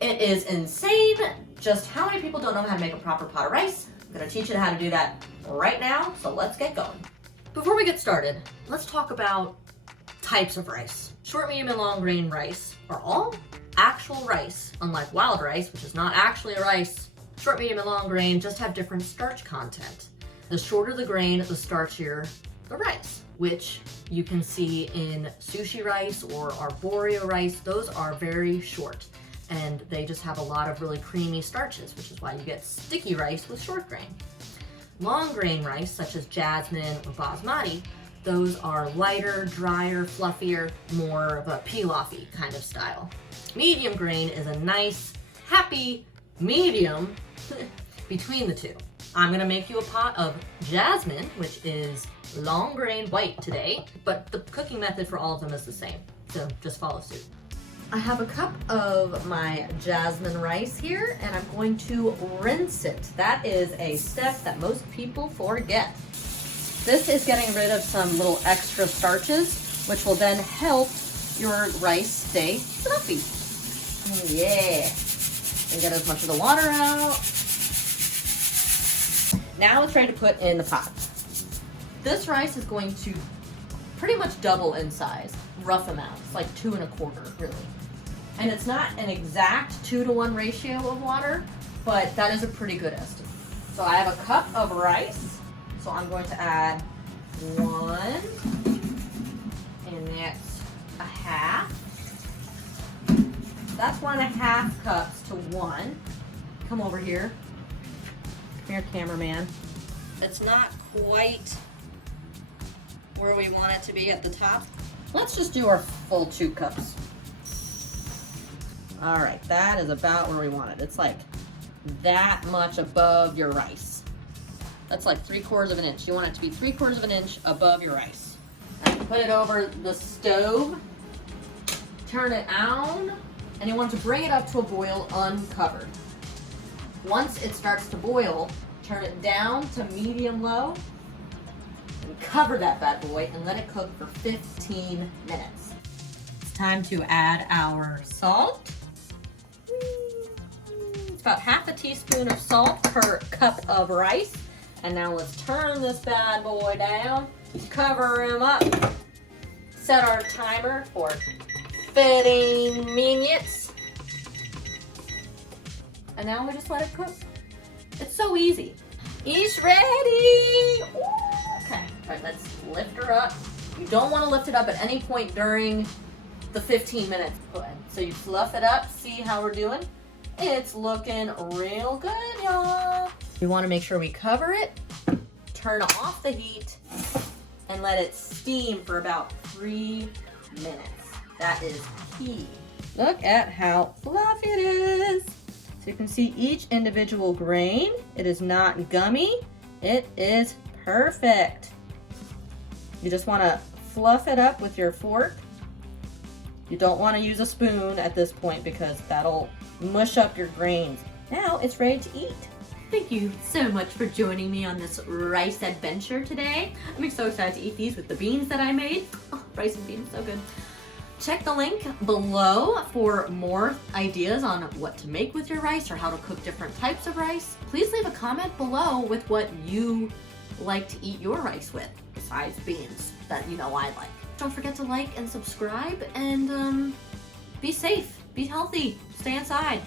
It is insane just how many people don't know how to make a proper pot of rice. I'm gonna teach you how to do that right now, so let's get going. Before we get started, let's talk about types of rice. Short, medium, and long grain rice are all actual rice, unlike wild rice, which is not actually a rice. Short, medium, and long grain just have different starch content. The shorter the grain, the starchier the rice, which you can see in sushi rice or arborio rice. Those are very short, and they just have a lot of really creamy starches, which is why you get sticky rice with short grain. Long grain rice, such as jasmine or basmati, those are lighter, drier, fluffier, more of a pilaf-y kind of style. Medium grain is a nice, happy medium between the two. I'm gonna make you a pot of jasmine, which is long grain white today, but the cooking method for all of them is the same, so just follow suit. I have a cup of my jasmine rice here, and I'm going to rinse it. That is a step that most people forget. This is getting rid of some little extra starches, which will then help your rice stay fluffy. Yeah, and get as much of the water out. Now it's ready to put in the pot. This rice is going to pretty much double in size, rough amounts, like 2 1/4 really. And it's not an exact 2-to-1 ratio of water, but that is a pretty good estimate. So I have a cup of rice, so I'm going to add 1, and that's a half. That's 1 1/2 cups to 1. Come over here. Come here, cameraman. It's not quite where we want it to be at the top. Let's just do our full 2 cups. All right, that is about where we want it. It's like that much above your rice. That's like 3/4 of an inch. You want it to be 3/4 of an inch above your rice. And put it over the stove, turn it on, and you want to bring it up to a boil uncovered. Once it starts to boil, turn it down to medium-low and cover that bad boy and let it cook for 15 minutes. It's time to add our salt. It's about 1/2 teaspoon of salt per cup of rice. And now let's turn this bad boy down, cover him up, set our timer for 15 minutes. And now we just let it cook. It's so easy. It's ready. Okay, all right, let's lift her up. You don't want to lift it up at any point during the 15 minutes. So you fluff it up, see how we're doing? It's looking real good, y'all. We want to make sure we cover it, turn off the heat, and let it steam for about 3 minutes. That is key. Look at how fluffy it is. So you can see each individual grain. It is not gummy. It is perfect. You just want to fluff it up with your fork. You don't want to use a spoon at this point because that'll mush up your grains. Now it's ready to eat. Thank you so much for joining me on this rice adventure today. I'm so excited to eat these with the beans that I made. Oh, rice and beans, so good. Check the link below for more ideas on what to make with your rice or how to cook different types of rice. Please leave a comment below with what you like to eat your rice with, besides beans that you know I like. Don't forget to like and subscribe, and be safe, be healthy, stay inside.